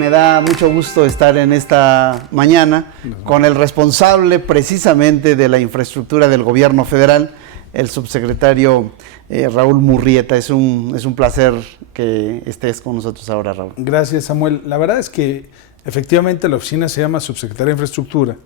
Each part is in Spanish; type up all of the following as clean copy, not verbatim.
Me da mucho gusto estar en esta mañana con el responsable precisamente de la infraestructura del gobierno federal, el subsecretario Raúl Murrieta. Es un placer que estés con nosotros ahora, Raúl. Gracias, Samuel. La verdad es que efectivamente la oficina se llama Subsecretaría de Infraestructura,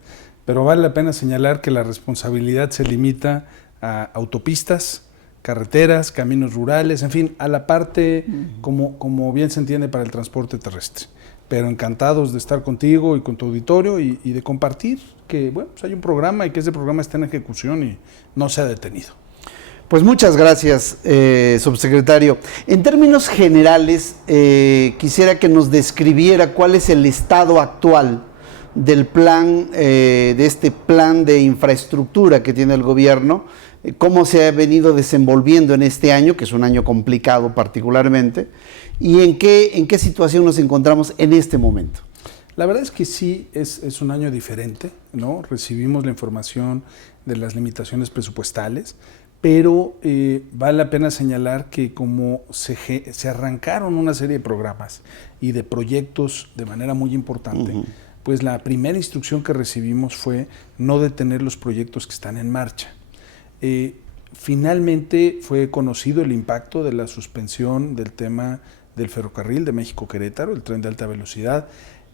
pero vale la pena señalar que la responsabilidad se limita a autopistas, carreteras, caminos rurales, en fin, a la parte como bien se entiende para el transporte terrestre. Pero encantados de estar contigo y con tu auditorio y de compartir que bueno, pues hay un programa y que ese programa está en ejecución y no se ha detenido. Pues muchas gracias, subsecretario. En términos generales, quisiera que nos describiera cuál es el estado actual del plan, de este plan de infraestructura que tiene el gobierno, cómo se ha venido desenvolviendo en este año, que es un año complicado particularmente, y en qué situación nos encontramos en este momento. La verdad es que sí, es un año diferente, ¿no? Recibimos la información de las limitaciones presupuestales, pero vale la pena señalar que como se arrancaron una serie de programas y de proyectos de manera muy importante, pues la primera instrucción que recibimos fue no detener los proyectos que están en marcha. Finalmente fue conocido el impacto de la suspensión del tema del ferrocarril de México-Querétaro, el tren de alta velocidad,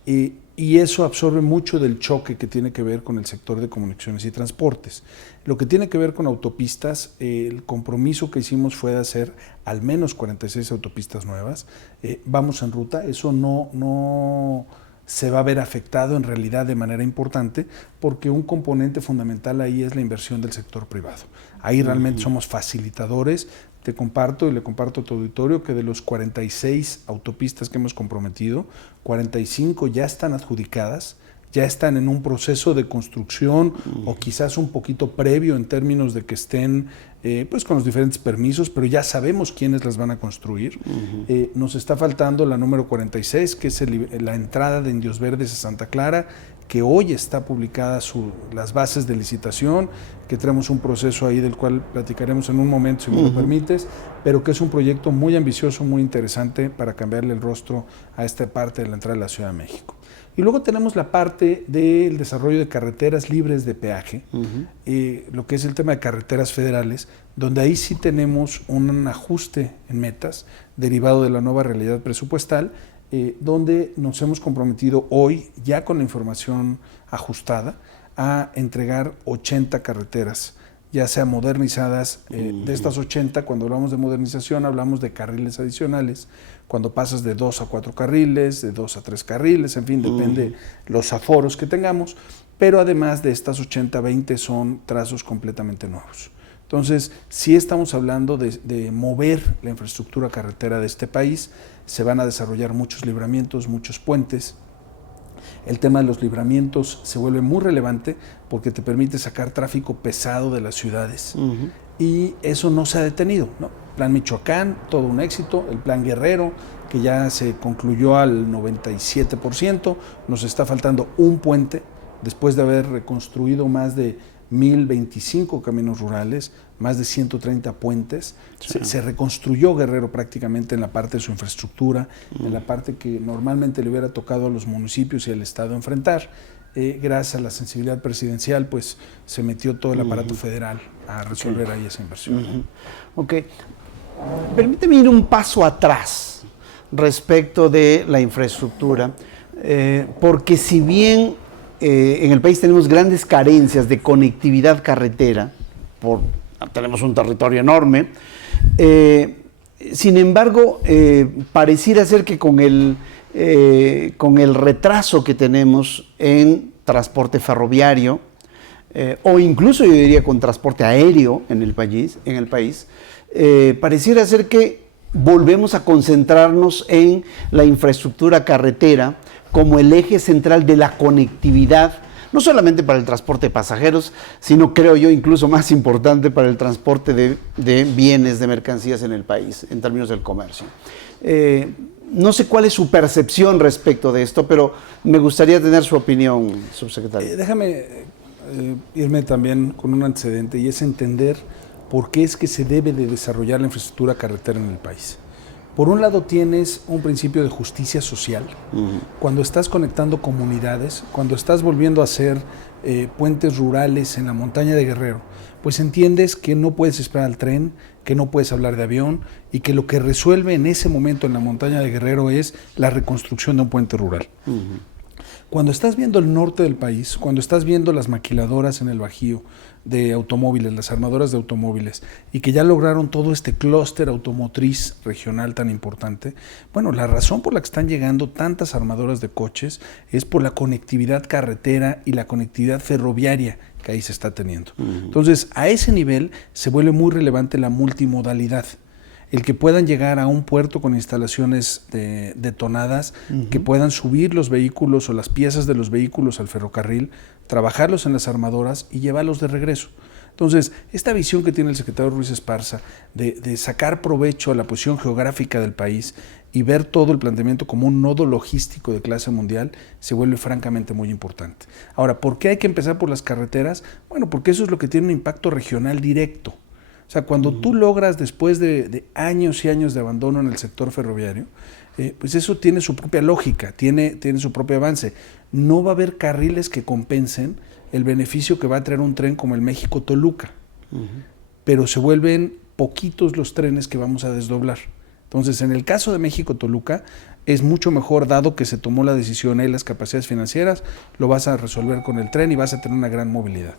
y eso absorbe mucho del choque que tiene que ver con el sector de comunicaciones y transportes. Lo que tiene que ver con autopistas, el compromiso que hicimos fue de hacer al menos 46 autopistas nuevas. Vamos en ruta, eso no se va a ver afectado en realidad de manera importante porque un componente fundamental ahí es la inversión del sector privado. Ahí realmente somos facilitadores. Te comparto y le comparto a tu auditorio que de los 46 autopistas que hemos comprometido, 45 ya están adjudicadas, ya están en un proceso de construcción o quizás un poquito previo en términos de que estén pues con los diferentes permisos, pero ya sabemos quiénes las van a construir. Nos está faltando la número 46, que es la entrada de Indios Verdes a Santa Clara, que hoy está publicada las bases de licitación, que tenemos un proceso ahí del cual platicaremos en un momento, si me lo permites, pero que es un proyecto muy ambicioso, muy interesante para cambiarle el rostro a esta parte de la entrada de la Ciudad de México. Y luego tenemos la parte del desarrollo de carreteras libres de peaje, lo que es el tema de carreteras federales, donde ahí sí tenemos un ajuste en metas derivado de la nueva realidad presupuestal, donde nos hemos comprometido hoy, ya con la información ajustada, a entregar 80 carreteras, ya sea modernizadas. De estas 80, cuando hablamos de modernización, hablamos de carriles adicionales, cuando pasas de 2 a 4 carriles, de 2 a 3 carriles, en fin, depende los aforos que tengamos, pero además de estas 80, 20 son trazos completamente nuevos. Entonces, sí estamos hablando de mover la infraestructura carretera de este país. Se van a desarrollar muchos libramientos, muchos puentes. El tema de los libramientos se vuelve muy relevante porque te permite sacar tráfico pesado de las ciudades. Y eso no se ha detenido, ¿no? Plan Michoacán, todo un éxito. El Plan Guerrero, que ya se concluyó al 97%. Nos está faltando un puente después de haber reconstruido más de 1025 caminos rurales, más de 130 puentes. Se reconstruyó Guerrero prácticamente en la parte de su infraestructura, en la parte que normalmente le hubiera tocado a los municipios y al Estado enfrentar. Gracias a la sensibilidad presidencial, pues se metió todo el aparato federal a resolver ahí esa inversión. Ok. Permíteme ir un paso atrás respecto de la infraestructura, porque si bien en el país tenemos grandes carencias de conectividad carretera, tenemos un territorio enorme, sin embargo, pareciera ser que con el retraso que tenemos en transporte ferroviario, o incluso yo diría con transporte aéreo en el país, pareciera ser que volvemos a concentrarnos en la infraestructura carretera como el eje central de la conectividad, no solamente para el transporte de pasajeros, sino creo yo incluso más importante para el transporte de bienes, de mercancías en el país, en términos del comercio. No sé cuál es su percepción respecto de esto, pero me gustaría tener su opinión, subsecretario. Déjame irme también con un antecedente, y es entender por qué es que se debe de desarrollar la infraestructura carretera en el país. Por un lado tienes un principio de justicia social, cuando estás conectando comunidades, cuando estás volviendo a hacer puentes rurales en la montaña de Guerrero, pues entiendes que no puedes esperar al tren, que no puedes hablar de avión y que lo que resuelve en ese momento en la montaña de Guerrero es la reconstrucción de un puente rural. Cuando estás viendo el norte del país, cuando estás viendo las maquiladoras en el Bajío de automóviles, las armadoras de automóviles, y que ya lograron todo este clúster automotriz regional tan importante, bueno, la razón por la que están llegando tantas armadoras de coches es por la conectividad carretera y la conectividad ferroviaria que ahí se está teniendo. Entonces, a ese nivel se vuelve muy relevante la multimodalidad. El que puedan llegar a un puerto con instalaciones detonadas, que puedan subir los vehículos o las piezas de los vehículos al ferrocarril, trabajarlos en las armadoras y llevarlos de regreso. Entonces, esta visión que tiene el secretario Ruiz Esparza de sacar provecho a la posición geográfica del país y ver todo el planteamiento como un nodo logístico de clase mundial se vuelve francamente muy importante. Ahora, ¿por qué hay que empezar por las carreteras? Bueno, porque eso es lo que tiene un impacto regional directo. O sea, cuando tú logras, después de años y años de abandono en el sector ferroviario, pues eso tiene su propia lógica, tiene su propio avance. No va a haber carriles que compensen el beneficio que va a traer un tren como el México-Toluca, pero se vuelven poquitos los trenes que vamos a desdoblar. Entonces, en el caso de México-Toluca, es mucho mejor, dado que se tomó la decisión y las capacidades financieras, lo vas a resolver con el tren y vas a tener una gran movilidad.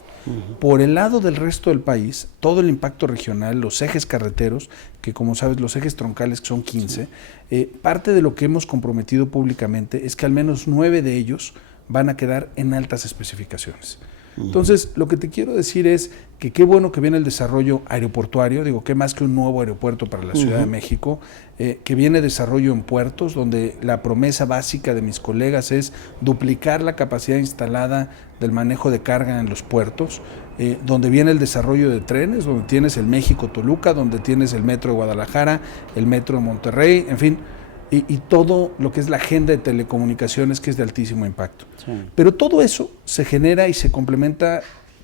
Por el lado del resto del país, todo el impacto regional, los ejes carreteros, que como sabes, los ejes troncales que son 15, parte de lo que hemos comprometido públicamente es que al menos 9 de ellos van a quedar en altas especificaciones. Entonces, lo que te quiero decir es que qué bueno que viene el desarrollo aeroportuario, digo, qué más que un nuevo aeropuerto para la Ciudad de México, que viene desarrollo en puertos, donde la promesa básica de mis colegas es duplicar la capacidad instalada del manejo de carga en los puertos, donde viene el desarrollo de trenes, donde tienes el México-Toluca, donde tienes el metro de Guadalajara, el metro de Monterrey, en fin, y todo lo que es la agenda de telecomunicaciones, que es de altísimo impacto. Sí. Pero todo eso se genera y se complementa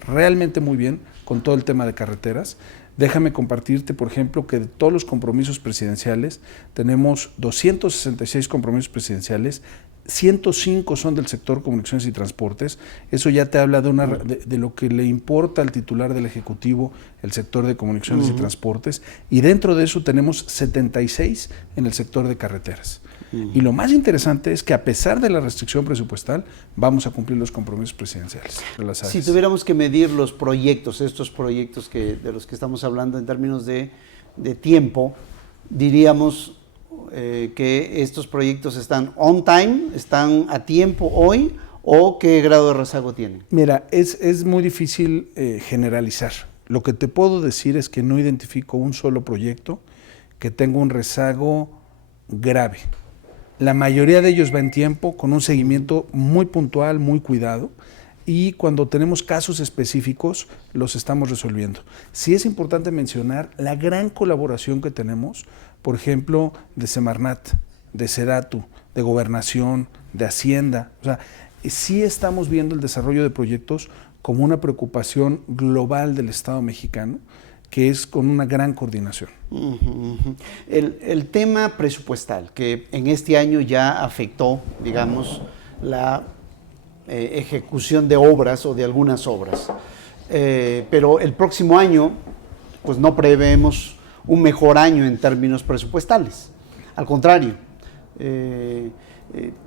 realmente muy bien con todo el tema de carreteras. Déjame compartirte, por ejemplo, que de todos los compromisos presidenciales, tenemos 266 compromisos presidenciales, 105 son del sector comunicaciones y transportes. Eso ya te habla de lo que le importa al titular del Ejecutivo el sector de comunicaciones y transportes, y dentro de eso tenemos 76 en el sector de carreteras. Y lo más interesante es que a pesar de la restricción presupuestal, vamos a cumplir los compromisos presidenciales de las áreas. Si tuviéramos que medir los proyectos, estos proyectos de los que estamos hablando en términos de tiempo, diríamos que estos proyectos están on time, están a tiempo hoy, o qué grado de rezago tienen. Mira, es muy difícil generalizar. Lo que te puedo decir es que no identifico un solo proyecto que tenga un rezago grave. La mayoría de ellos va en tiempo, con un seguimiento muy puntual, muy cuidado, y cuando tenemos casos específicos los estamos resolviendo. Sí es importante mencionar la gran colaboración que tenemos, por ejemplo, de Semarnat, de Sedatu, de Gobernación, de Hacienda. O sea, sí estamos viendo el desarrollo de proyectos como una preocupación global del Estado mexicano, que es con una gran coordinación. El tema presupuestal, que en este año ya afectó, digamos, la ejecución de obras o de algunas obras. Pero el próximo año, pues no prevemos un mejor año en términos presupuestales. Al contrario,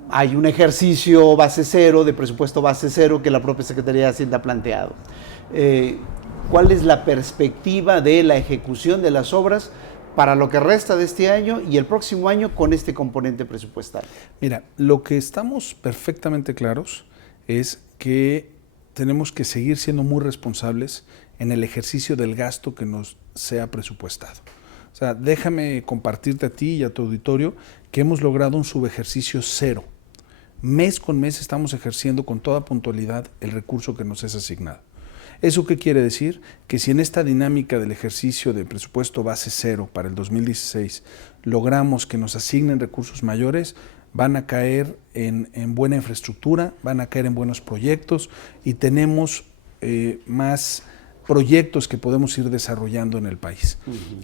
hay un ejercicio base cero, de presupuesto base cero, que la propia Secretaría de Hacienda ha planteado. ¿Cuál es la perspectiva de la ejecución de las obras para lo que resta de este año y el próximo año con este componente presupuestal? Mira, lo que estamos perfectamente claros es que tenemos que seguir siendo muy responsables en el ejercicio del gasto que nos sea presupuestado. O sea, déjame compartirte a ti y a tu auditorio que hemos logrado un subejercicio cero. Mes con mes estamos ejerciendo con toda puntualidad el recurso que nos es asignado. ¿Eso qué quiere decir? Que si en esta dinámica del ejercicio de presupuesto base cero para el 2016 logramos que nos asignen recursos mayores, van a caer en buena infraestructura, van a caer en buenos proyectos y tenemos más proyectos que podemos ir desarrollando en el país.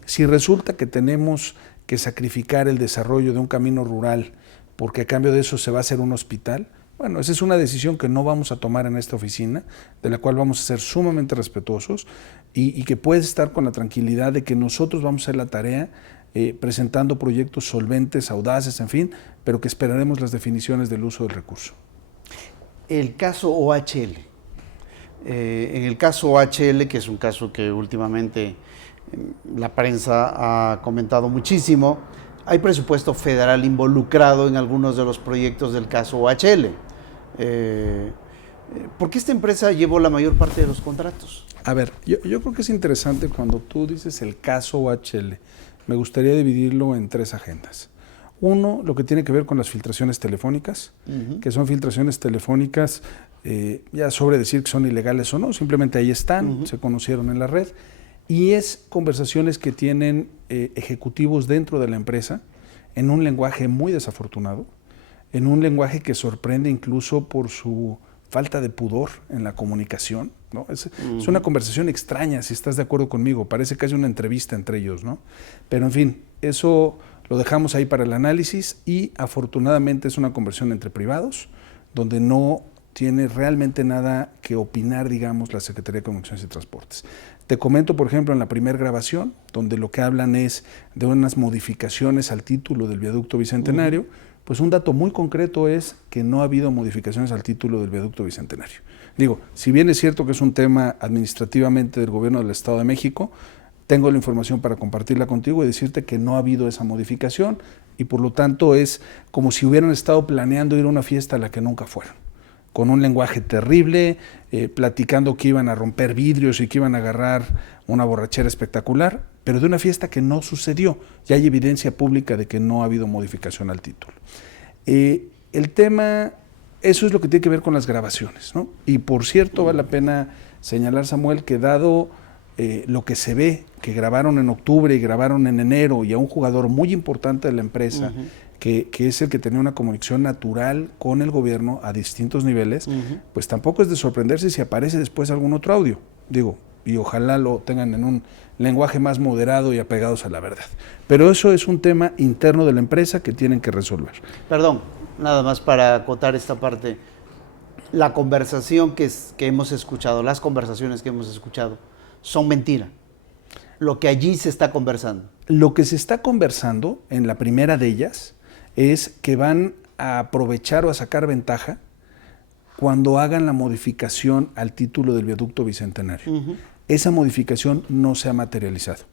Si resulta que tenemos que sacrificar el desarrollo de un camino rural porque a cambio de eso se va a hacer un hospital. Bueno, esa es una decisión que no vamos a tomar en esta oficina, de la cual vamos a ser sumamente respetuosos y que puedes estar con la tranquilidad de que nosotros vamos a hacer la tarea presentando proyectos solventes, audaces, en fin, pero que esperaremos las definiciones del uso del recurso. El caso OHL. En el caso OHL, que es un caso que últimamente la prensa ha comentado muchísimo, hay presupuesto federal involucrado en algunos de los proyectos del caso OHL. ¿Por qué esta empresa llevó la mayor parte de los contratos? A ver, yo creo que es interesante cuando tú dices el caso OHL. Me gustaría dividirlo en 3 agendas. Uno, lo que tiene que ver con las filtraciones telefónicas, que son filtraciones telefónicas, ya sobre decir que son ilegales o no, simplemente ahí están, se conocieron en la red, y es conversaciones que tienen ejecutivos dentro de la empresa en un lenguaje muy desafortunado, en un lenguaje que sorprende incluso por su falta de pudor en la comunicación, ¿no? Es una conversación extraña, si estás de acuerdo conmigo, parece casi una entrevista entre ellos, ¿no? Pero en fin, eso lo dejamos ahí para el análisis y afortunadamente es una conversación entre privados, donde no tiene realmente nada que opinar, digamos, la Secretaría de Comunicaciones y Transportes. Te comento, por ejemplo, en la primera grabación, donde lo que hablan es de unas modificaciones al título del viaducto Bicentenario, pues un dato muy concreto es que no ha habido modificaciones al título del viaducto Bicentenario. Digo, si bien es cierto que es un tema administrativamente del gobierno del Estado de México, tengo la información para compartirla contigo y decirte que no ha habido esa modificación y por lo tanto es como si hubieran estado planeando ir a una fiesta a la que nunca fueron, con un lenguaje terrible, platicando que iban a romper vidrios y que iban a agarrar una borrachera espectacular, pero de una fiesta que no sucedió. Ya hay evidencia pública de que no ha habido modificación al título. El tema, eso es lo que tiene que ver con las grabaciones, ¿no? Y por cierto, vale la pena señalar, Samuel, que dado lo que se ve, que grabaron en octubre y grabaron en enero, y a un jugador muy importante de la empresa, que es el que tenía una comunicación natural con el gobierno a distintos niveles, pues tampoco es de sorprenderse si aparece después algún otro audio, digo, y ojalá lo tengan en un lenguaje más moderado y apegados a la verdad. Pero eso es un tema interno de la empresa que tienen que resolver. Perdón, nada más para acotar esta parte. La conversación que hemos escuchado, las conversaciones que hemos escuchado, son mentira. Lo que allí se está conversando. Lo que se está conversando en la primera de ellas es que van a aprovechar o a sacar ventaja cuando hagan la modificación al título del viaducto Bicentenario. Esa modificación no se ha materializado.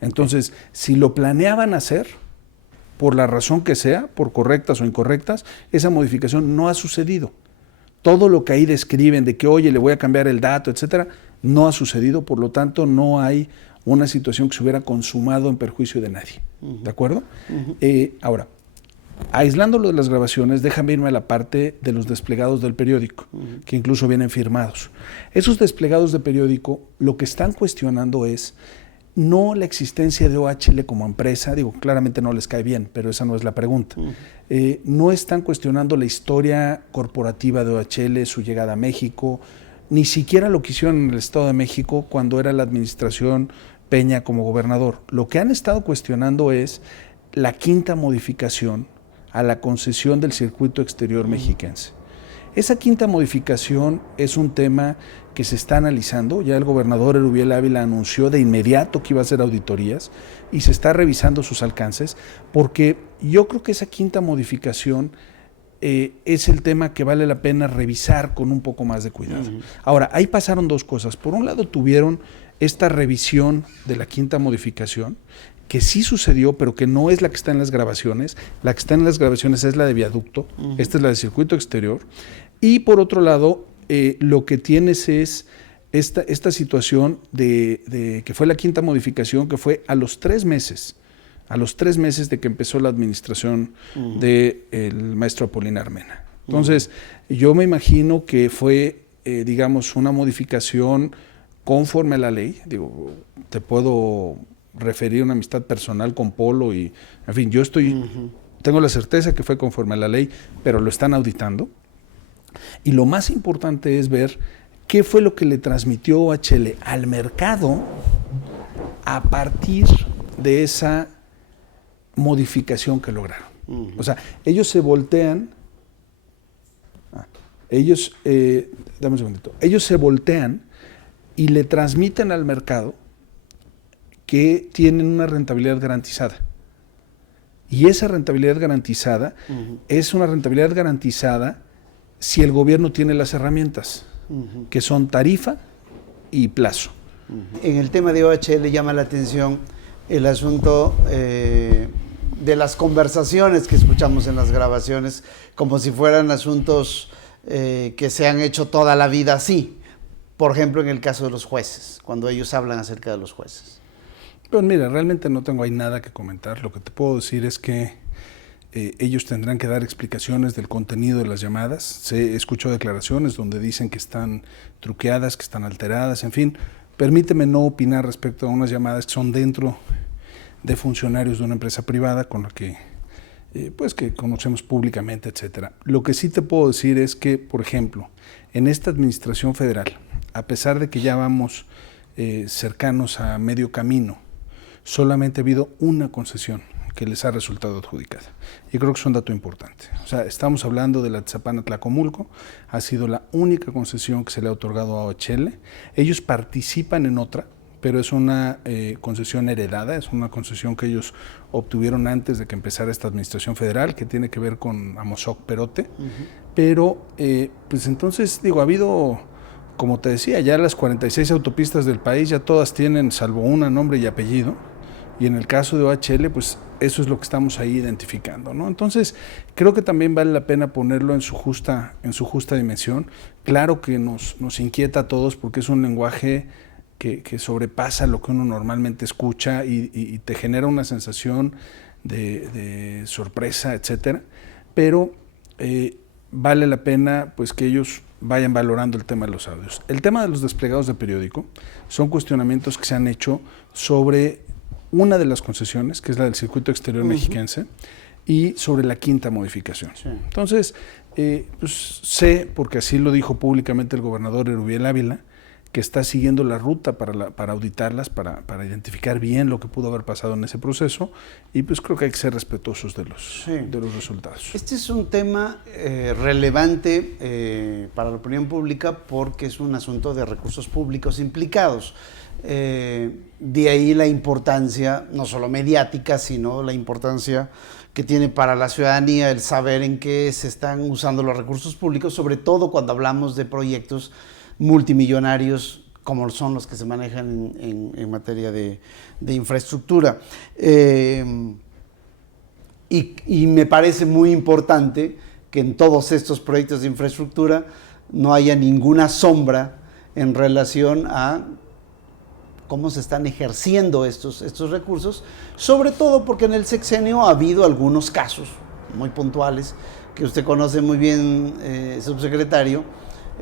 Entonces, si lo planeaban hacer, por la razón que sea, por correctas o incorrectas, esa modificación no ha sucedido. Todo lo que ahí describen de que, oye, le voy a cambiar el dato, etcétera, no ha sucedido, por lo tanto, no hay una situación que se hubiera consumado en perjuicio de nadie. ¿De acuerdo? Ahora, aislándolo de las grabaciones, déjame irme a la parte de los desplegados del periódico, que incluso vienen firmados. Esos desplegados de periódico, lo que están cuestionando es no la existencia de OHL como empresa, digo, claramente no les cae bien, pero esa no es la pregunta. No están cuestionando la historia corporativa de OHL, su llegada a México, ni siquiera lo que hicieron en el Estado de México cuando era la administración Peña como gobernador. Lo que han estado cuestionando es la quinta modificación a la concesión del circuito exterior mexiquense. Esa quinta modificación es un tema que se está analizando. Ya el gobernador Erubiel Ávila anunció de inmediato que iba a hacer auditorías y se está revisando sus alcances, porque yo creo que esa quinta modificación es el tema que vale la pena revisar con un poco más de cuidado. Ahora, ahí pasaron dos cosas. Por un lado, tuvieron esta revisión de la quinta modificación, que sí sucedió, pero que no es la que está en las grabaciones. La que está en las grabaciones es la de viaducto, esta es la de circuito exterior. Y por otro lado, lo que tienes es esta situación de que fue la quinta modificación, que fue a los 3 meses de que empezó la administración del maestro Apolinar Mena. Entonces, yo me imagino que fue, digamos, una modificación conforme a la ley. Digo, te puedo referir una amistad personal con Polo y, en fin, yo tengo la certeza que fue conforme a la ley, pero lo están auditando. Y lo más importante es ver qué fue lo que le transmitió OHL al mercado a partir de esa modificación que lograron. O sea, ellos se voltean, dame un segundito, ellos se voltean y le transmiten al mercado que tienen una rentabilidad garantizada. Y esa rentabilidad garantizada es una rentabilidad garantizada si el gobierno tiene las herramientas, que son tarifa y plazo. En el tema de OHL llama la atención el asunto de las conversaciones que escuchamos en las grabaciones, como si fueran asuntos que se han hecho toda la vida así. Por ejemplo, en el caso de los jueces, cuando ellos hablan acerca de los jueces. Pues mira, realmente no tengo ahí nada que comentar. Lo que te puedo decir es que ellos tendrán que dar explicaciones del contenido de las llamadas. He escuchado declaraciones donde dicen que están truqueadas, que están alteradas, en fin. Permíteme no opinar respecto a unas llamadas que son dentro de funcionarios de una empresa privada con la que, pues que conocemos públicamente, etcétera. Lo que sí te puedo decir es que, por ejemplo, en esta administración federal, a pesar de que ya vamos cercanos a medio camino, solamente ha habido una concesión que les ha resultado adjudicada. Y creo que es un dato importante. O sea, estamos hablando de la Tlacomulco, ha sido la única concesión que se le ha otorgado a OHL. Ellos participan en otra, pero es una concesión heredada, es una concesión que ellos obtuvieron antes de que empezara esta administración federal, que tiene que ver con Amozoc Perote. Pero, pues entonces, digo, ha habido, como te decía, ya las 46 autopistas del país, ya todas tienen, salvo una, nombre y apellido. Y en el caso de OHL, pues eso es lo que estamos ahí identificando, ¿no? Entonces, creo que también vale la pena ponerlo en su justa dimensión. Claro que nos inquieta a todos porque es un lenguaje que sobrepasa lo que uno normalmente escucha y te genera una sensación de sorpresa, etcétera. Pero vale la pena pues que ellos vayan valorando el tema de los audios. El tema de los desplegados de periódico son cuestionamientos que se han hecho sobre una de las concesiones, que es la del circuito exterior mexiquense, y sobre la quinta modificación. Sí. Entonces, pues sé, porque así lo dijo públicamente el gobernador Erubiel Ávila, que está siguiendo la ruta para auditarlas, para identificar bien lo que pudo haber pasado en ese proceso, y pues creo que hay que ser respetuosos de los resultados. Este es un tema relevante para la opinión pública porque es un asunto de recursos públicos implicados. De ahí la importancia, no solo mediática, sino la importancia que tiene para la ciudadanía el saber en qué se están usando los recursos públicos, sobre todo cuando hablamos de proyectos multimillonarios como son los que se manejan en materia de infraestructura. Y me parece muy importante que en todos estos proyectos de infraestructura no haya ninguna sombra en relación a cómo se están ejerciendo estos recursos, sobre todo porque en el sexenio ha habido algunos casos muy puntuales, que usted conoce muy bien, subsecretario,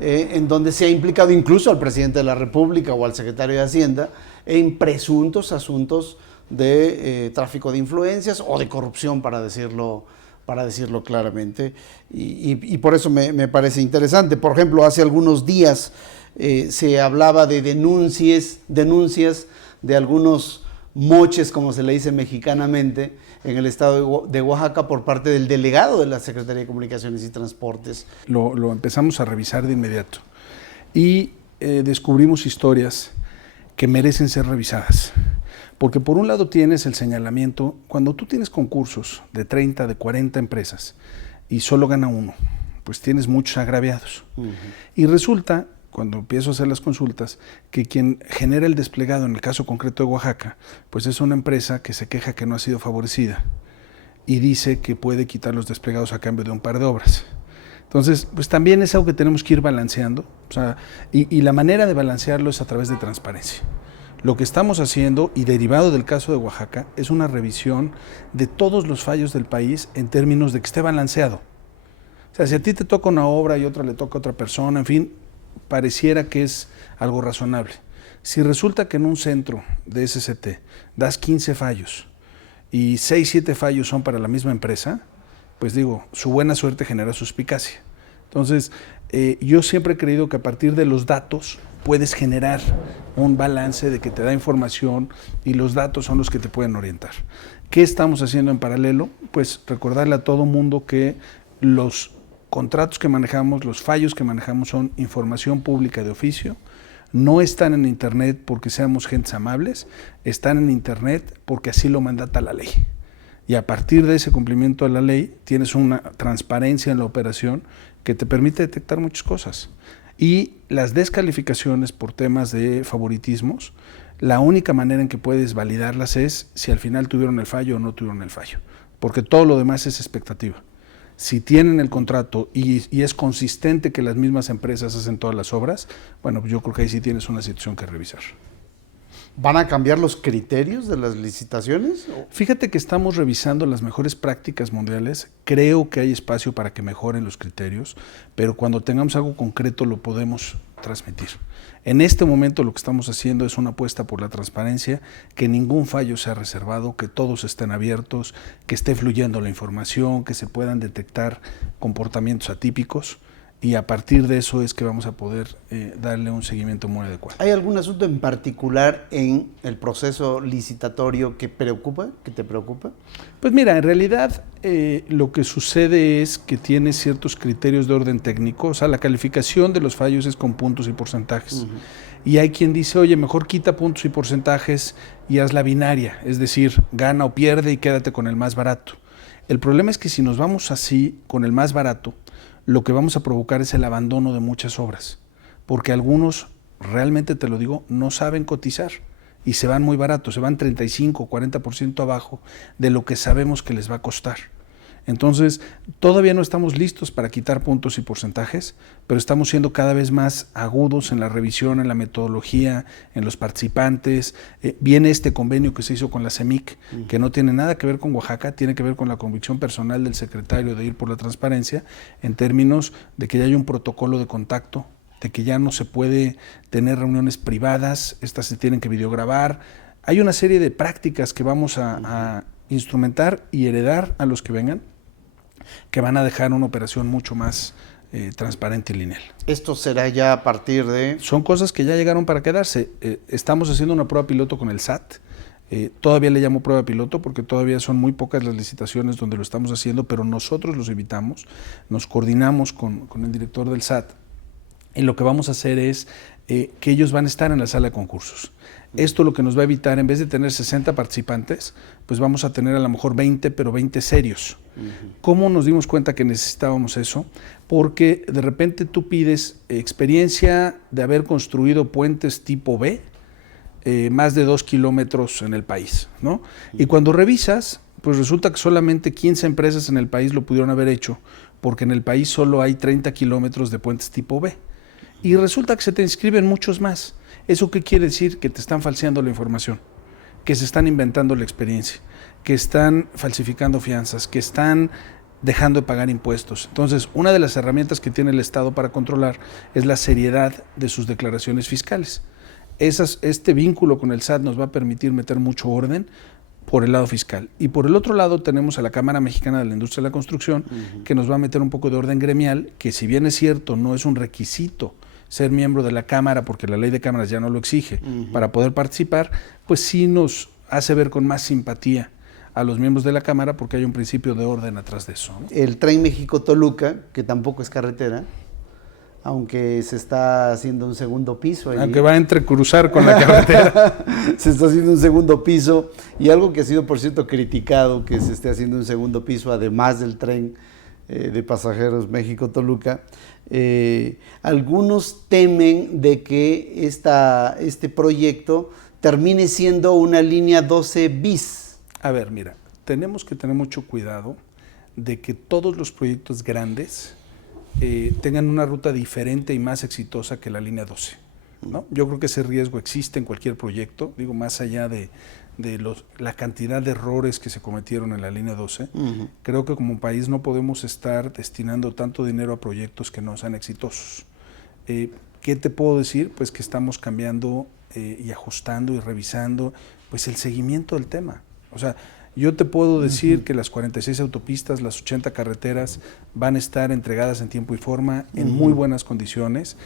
en donde se ha implicado incluso al presidente de la República o al secretario de Hacienda en presuntos asuntos de tráfico de influencias o de corrupción, para decirlo claramente, y por eso me parece interesante. Por ejemplo, hace algunos días se hablaba de denuncias de algunos moches, como se le dice mexicanamente, en el estado de Oaxaca por parte del delegado de la Secretaría de Comunicaciones y Transportes. Lo empezamos a revisar de inmediato y descubrimos historias que merecen ser revisadas. Porque por un lado tienes el señalamiento, cuando tú tienes concursos de 30, de 40 empresas y solo gana uno, pues tienes muchos agraviados. Y resulta, cuando empiezo a hacer las consultas, que quien genera el desplegado, en el caso concreto de Oaxaca, pues es una empresa que se queja que no ha sido favorecida y dice que puede quitar los desplegados a cambio de un par de obras. Entonces, pues también es algo que tenemos que ir balanceando, o sea, y la manera de balancearlo es a través de transparencia. Lo que estamos haciendo, y derivado del caso de Oaxaca, es una revisión de todos los fallos del país en términos de que esté balanceado. O sea, si a ti te toca una obra y otra le toca a otra persona, en fin, pareciera que es algo razonable. Si resulta que en un centro de SCT das 15 fallos y 6, 7 fallos son para la misma empresa, pues digo, su buena suerte genera suspicacia. Entonces, yo siempre he creído que a partir de los datos puedes generar un balance de que te da información y los datos son los que te pueden orientar. ¿Qué estamos haciendo en paralelo? Pues recordarle a todo mundo que los contratos que manejamos, los fallos que manejamos son información pública de oficio, no están en Internet porque seamos gentes amables, están en Internet porque así lo mandata la ley. Y a partir de ese cumplimiento de la ley tienes una transparencia en la operación que te permite detectar muchas cosas. Y las descalificaciones por temas de favoritismos, la única manera en que puedes validarlas es si al final tuvieron el fallo o no tuvieron el fallo, porque todo lo demás es expectativa. Si tienen el contrato y es consistente que las mismas empresas hacen todas las obras, bueno, yo creo que ahí sí tienes una situación que revisar. ¿Van a cambiar los criterios de las licitaciones? Fíjate que estamos revisando las mejores prácticas mundiales. Creo que hay espacio para que mejoren los criterios, pero cuando tengamos algo concreto lo podemos transmitir. En este momento lo que estamos haciendo es una apuesta por la transparencia, que ningún fallo sea reservado, que todos estén abiertos, que esté fluyendo la información, que se puedan detectar comportamientos atípicos. Y a partir de eso es que vamos a poder darle un seguimiento muy adecuado. ¿Hay algún asunto en particular en el proceso licitatorio que te preocupa? Pues mira, en realidad lo que sucede es que tiene ciertos criterios de orden técnico, o sea, la calificación de los fallos es con puntos y porcentajes. Y hay quien dice, oye, mejor quita puntos y porcentajes y haz la binaria, es decir, gana o pierde y quédate con el más barato. El problema es que si nos vamos así con el más barato, lo que vamos a provocar es el abandono de muchas obras, porque algunos, realmente te lo digo, no saben cotizar y se van muy baratos, se van 35 o 40% abajo de lo que sabemos que les va a costar. Entonces, todavía no estamos listos para quitar puntos y porcentajes, pero estamos siendo cada vez más agudos en la revisión, en la metodología, en los participantes. Viene este convenio que se hizo con la CEMIC, que no tiene nada que ver con Oaxaca, tiene que ver con la convicción personal del secretario de ir por la transparencia, en términos de que ya hay un protocolo de contacto, de que ya no se puede tener reuniones privadas, estas se tienen que videograbar. Hay una serie de prácticas que vamos a instrumentar y heredar a los que vengan, que van a dejar una operación mucho más transparente y lineal. ¿Esto será ya a partir de...? Son cosas que ya llegaron para quedarse. Estamos haciendo una prueba piloto con el SAT. Todavía le llamo prueba piloto porque todavía son muy pocas las licitaciones donde lo estamos haciendo, pero nosotros los invitamos, nos coordinamos con el director del SAT y lo que vamos a hacer es que ellos van a estar en la sala de concursos. Esto lo que nos va a evitar, en vez de tener 60 participantes, pues vamos a tener a lo mejor 20, pero 20 serios. ¿Cómo nos dimos cuenta que necesitábamos eso? Porque de repente tú pides experiencia de haber construido puentes tipo B, más de 2 kilómetros en el país, ¿no? Y cuando revisas, pues resulta que solamente 15 empresas en el país lo pudieron haber hecho, porque en el país solo hay 30 kilómetros de puentes tipo B. Y resulta que se te inscriben muchos más. ¿Eso qué quiere decir? Que te están falseando la información, que se están inventando la experiencia, que están falsificando fianzas, que están dejando de pagar impuestos. Entonces, una de las herramientas que tiene el Estado para controlar es la seriedad de sus declaraciones fiscales. Este vínculo con el SAT nos va a permitir meter mucho orden por el lado fiscal. Y por el otro lado tenemos a la Cámara Mexicana de la Industria de la Construcción, que nos va a meter un poco de orden gremial, que si bien es cierto, no es un requisito ser miembro de la Cámara, porque la ley de cámaras ya no lo exige, para poder participar, pues sí nos hace ver con más simpatía a los miembros de la Cámara, porque hay un principio de orden atrás de eso, ¿no? El Tren México-Toluca, que tampoco es carretera, aunque se está haciendo un segundo piso. Allí. Aunque va a entrecruzar con la carretera. Se está haciendo un segundo piso, y algo que ha sido, por cierto, criticado, que se esté haciendo un segundo piso, además del tren de pasajeros México-Toluca. Algunos temen de que este proyecto termine siendo una línea 12 bis. A ver, mira, tenemos que tener mucho cuidado de que todos los proyectos grandes tengan una ruta diferente y más exitosa que la línea 12, ¿no? Yo creo que ese riesgo existe en cualquier proyecto, digo, más allá de la cantidad de errores que se cometieron en la línea 12, creo que como país no podemos estar destinando tanto dinero a proyectos que no sean exitosos. ¿Qué te puedo decir? Pues que estamos cambiando y ajustando y revisando pues el seguimiento del tema. O sea, yo te puedo decir que las 46 autopistas, las 80 carreteras van a estar entregadas en tiempo y forma, en muy buenas condiciones.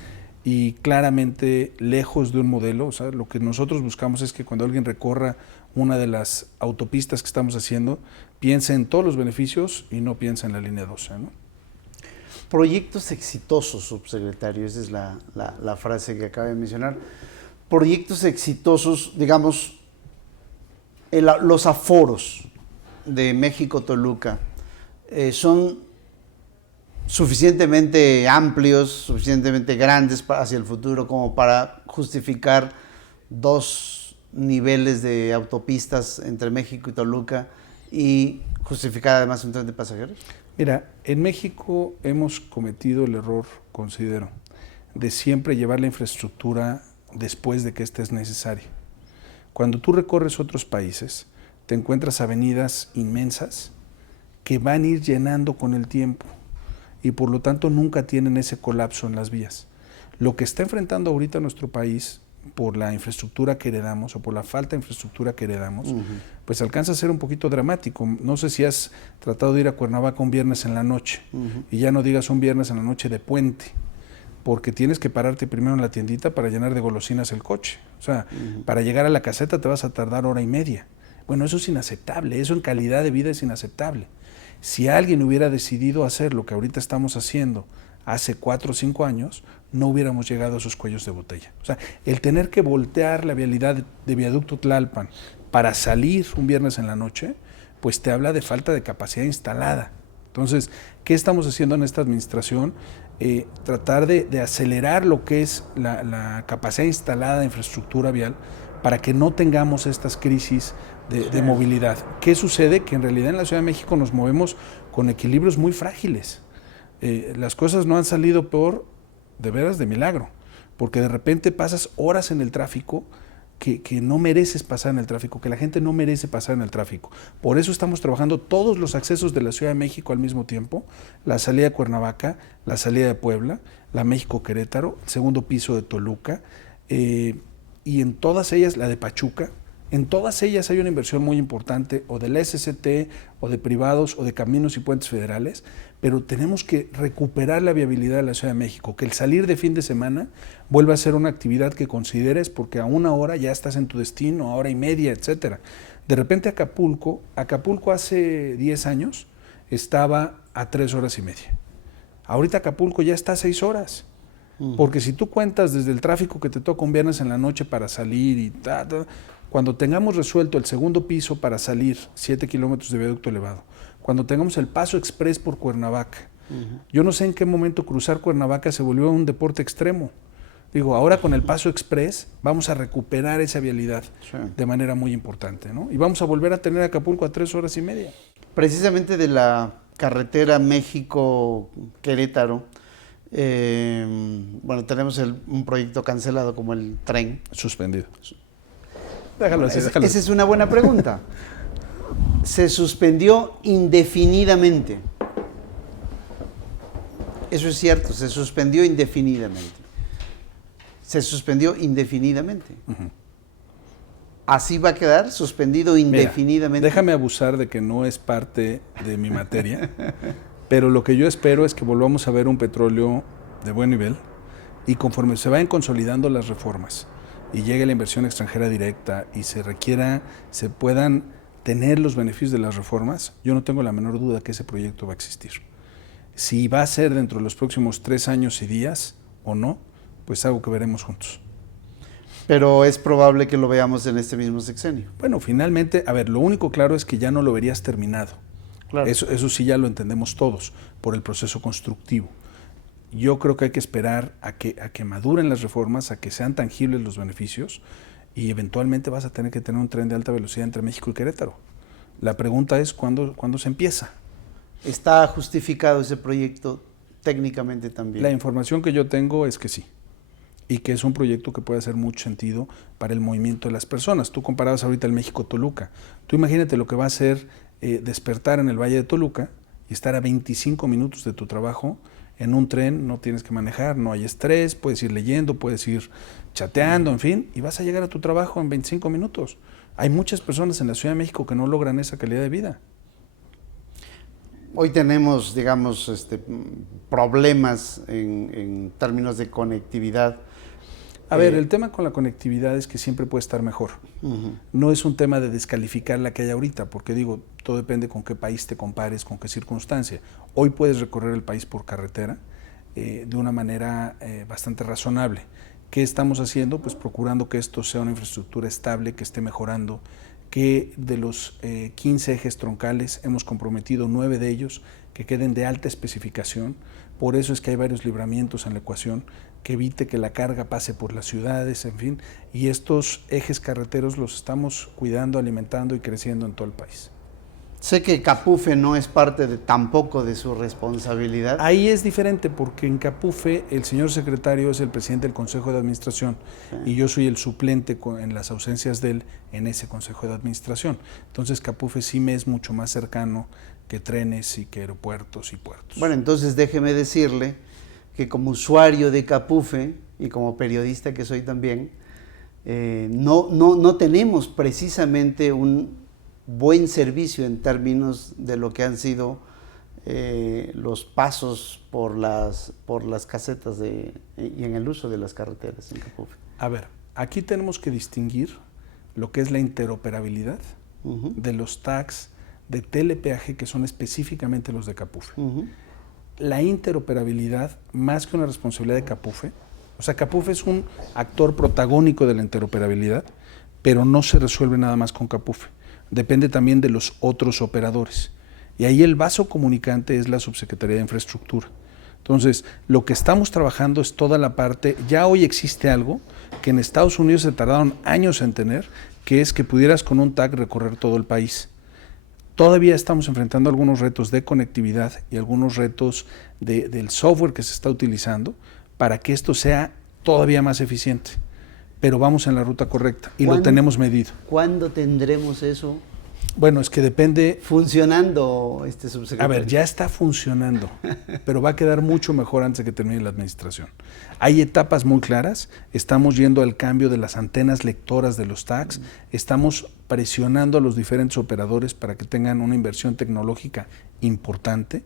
y claramente lejos de un modelo. O sea, lo que nosotros buscamos es que cuando alguien recorra una de las autopistas que estamos haciendo, piense en todos los beneficios y no piense en la línea 12, ¿no? Proyectos exitosos, subsecretario, esa es la frase que acaba de mencionar. Proyectos exitosos, digamos, los aforos de México-Toluca son suficientemente amplios, suficientemente grandes hacia el futuro como para justificar 2 niveles de autopistas entre México y Toluca y justificar además un tren de pasajeros. Mira, en México hemos cometido el error, considero, de siempre llevar la infraestructura después de que ésta es necesaria. Cuando tú recorres otros países, te encuentras avenidas inmensas que van a ir llenando con el tiempo y por lo tanto nunca tienen ese colapso en las vías. Lo que está enfrentando ahorita nuestro país por la infraestructura que heredamos o por la falta de infraestructura que heredamos, pues alcanza a ser un poquito dramático. No sé si has tratado de ir a Cuernavaca un viernes en la noche y ya no digas un viernes en la noche de puente, porque tienes que pararte primero en la tiendita para llenar de golosinas el coche. O sea, para llegar a la caseta te vas a tardar 1:30. Bueno, eso es inaceptable, eso en calidad de vida es inaceptable. Si alguien hubiera decidido hacer lo que ahorita estamos haciendo hace 4 o 5 años, no hubiéramos llegado a esos cuellos de botella. O sea, el tener que voltear la vialidad de Viaducto Tlalpan para salir un viernes en la noche, pues te habla de falta de capacidad instalada. Entonces, ¿qué estamos haciendo en esta administración? Tratar de acelerar lo que es la capacidad instalada de infraestructura vial para que no tengamos estas crisis de movilidad. ¿Qué sucede? Que en realidad en la Ciudad de México nos movemos con equilibrios muy frágiles. Las cosas no han salido de veras de milagro, porque de repente pasas horas en el tráfico que no mereces pasar en el tráfico, que la gente no merece pasar en el tráfico. Por eso estamos trabajando todos los accesos de la Ciudad de México al mismo tiempo, la salida de Cuernavaca, la salida de Puebla, la México-Querétaro, el segundo piso de Toluca, y en todas ellas, la de Pachuca, en todas ellas hay una inversión muy importante, o del SCT, o de privados, o de caminos y puentes federales, pero tenemos que recuperar la viabilidad de la Ciudad de México, que el salir de fin de semana vuelva a ser una actividad que consideres, porque a 1 hora ya estás en tu destino, a 1:30, etcétera. De repente Acapulco hace 10 años estaba a 3:30. Ahorita Acapulco ya está a 6 horas. Porque si tú cuentas desde el tráfico que te toca un viernes en la noche para salir y cuando tengamos resuelto el segundo piso para salir, 7 kilómetros de viaducto elevado, cuando tengamos el paso express por Cuernavaca, yo no sé en qué momento cruzar Cuernavaca se volvió un deporte extremo. Digo, ahora con el paso express vamos a recuperar esa vialidad de manera muy importante, ¿no? Y vamos a volver a tener Acapulco a 3:30. Precisamente de la carretera México-Querétaro, bueno, tenemos un proyecto cancelado como el tren. Suspendido. Déjalo así, déjalo. Esa es una buena pregunta. Se suspendió indefinidamente. Eso es cierto, se suspendió indefinidamente. Se suspendió indefinidamente. ¿Así va a quedar suspendido indefinidamente? Mira, déjame abusar de que no es parte de mi materia, pero lo que yo espero es que volvamos a ver un petróleo de buen nivel y conforme se vayan consolidando las reformas y llegue la inversión extranjera directa y se puedan tener los beneficios de las reformas, yo no tengo la menor duda que ese proyecto va a existir. Si va a ser dentro de los próximos 3 años y días o no, pues algo que veremos juntos. Pero es probable que lo veamos en este mismo sexenio. Bueno, finalmente, a ver, lo único claro es que ya no lo verías terminado. Claro. Eso sí ya lo entendemos todos por el proceso constructivo. Yo creo que hay que esperar a que maduren las reformas, a que sean tangibles los beneficios y eventualmente vas a tener que tener un tren de alta velocidad entre México y Querétaro. La pregunta es ¿cuándo se empieza? ¿Está justificado ese proyecto técnicamente también? La información que yo tengo es que sí, y que es un proyecto que puede hacer mucho sentido para el movimiento de las personas. Tú comparabas ahorita el México-Toluca. Tú imagínate lo que va a ser despertar en el Valle de Toluca y estar a 25 minutos de tu trabajo en un tren, no tienes que manejar, no hay estrés, puedes ir leyendo, puedes ir chateando, en fin, y vas a llegar a tu trabajo en 25 minutos. Hay muchas personas en la Ciudad de México que no logran esa calidad de vida. Hoy tenemos, digamos, problemas en términos de conectividad. A ver, el tema con la conectividad es que siempre puede estar mejor. No es un tema de descalificar la que hay ahorita, porque digo, todo depende con qué país te compares, con qué circunstancia. Hoy puedes recorrer el país por carretera de una manera bastante razonable. ¿Qué estamos haciendo? Pues procurando que esto sea una infraestructura estable, que esté mejorando, que de los 15 ejes troncales hemos comprometido 9 de ellos que queden de alta especificación. Por eso es que hay varios libramientos en la ecuación que evite que la carga pase por las ciudades, en fin, y estos ejes carreteros los estamos cuidando, alimentando y creciendo en todo el país. Sé que Capufe no es parte tampoco de su responsabilidad. Ahí es diferente porque en Capufe el señor secretario es el presidente del Consejo de Administración y yo soy el suplente en las ausencias de él en ese Consejo de Administración. Entonces Capufe sí me es mucho más cercano que trenes y que aeropuertos y puertos. Bueno, entonces déjeme decirle que como usuario de Capufe y como periodista que soy también, no tenemos precisamente un buen servicio en términos de lo que han sido los pasos por las casetas y en el uso de las carreteras en Capufe. A ver, aquí tenemos que distinguir lo que es la interoperabilidad de los tags de telepeaje que son específicamente los de Capufe. La interoperabilidad, más que una responsabilidad de Capufe, o sea, Capufe es un actor protagónico de la interoperabilidad, pero no se resuelve nada más con Capufe. Depende también de los otros operadores. Y ahí el vaso comunicante es la Subsecretaría de Infraestructura. Entonces, lo que estamos trabajando es toda la parte, ya hoy existe algo que en Estados Unidos se tardaron años en tener, que es que pudieras con un tag recorrer todo el país. Todavía estamos enfrentando algunos retos de conectividad y algunos retos del software que se está utilizando para que esto sea todavía más eficiente. Pero vamos en la ruta correcta y lo tenemos medido. ¿Cuándo tendremos eso? Bueno, es que depende... Funcionando, subsecretario. A ver, ya está funcionando, pero va a quedar mucho mejor antes de que termine la administración. Hay etapas muy claras, estamos yendo al cambio de las antenas lectoras de los tags, estamos presionando a los diferentes operadores para que tengan una inversión tecnológica importante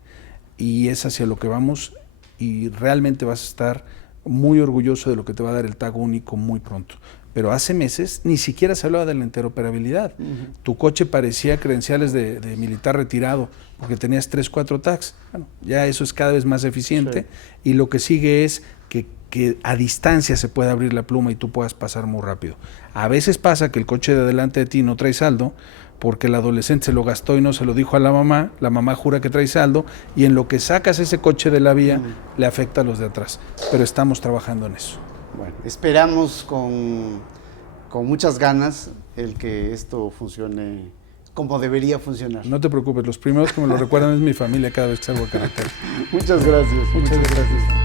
y es hacia lo que vamos y realmente vas a estar muy orgulloso de lo que te va a dar el tag único muy pronto. Pero hace meses ni siquiera se hablaba de la interoperabilidad. Tu coche parecía credenciales de militar retirado porque tenías 3, 4 tags. Bueno, ya eso es cada vez más eficiente y lo que sigue es que a distancia se pueda abrir la pluma y tú puedas pasar muy rápido. A veces pasa que el coche de delante de ti no trae saldo porque el adolescente se lo gastó y no se lo dijo a la mamá jura que trae saldo y en lo que sacas ese coche de la vía le afecta a los de atrás. Pero estamos trabajando en eso. Bueno, esperamos con muchas ganas el que esto funcione como debería funcionar. No te preocupes, los primeros que me lo recuerdan es mi familia cada vez que salgo a carretera. Muchas gracias. Muchas gracias.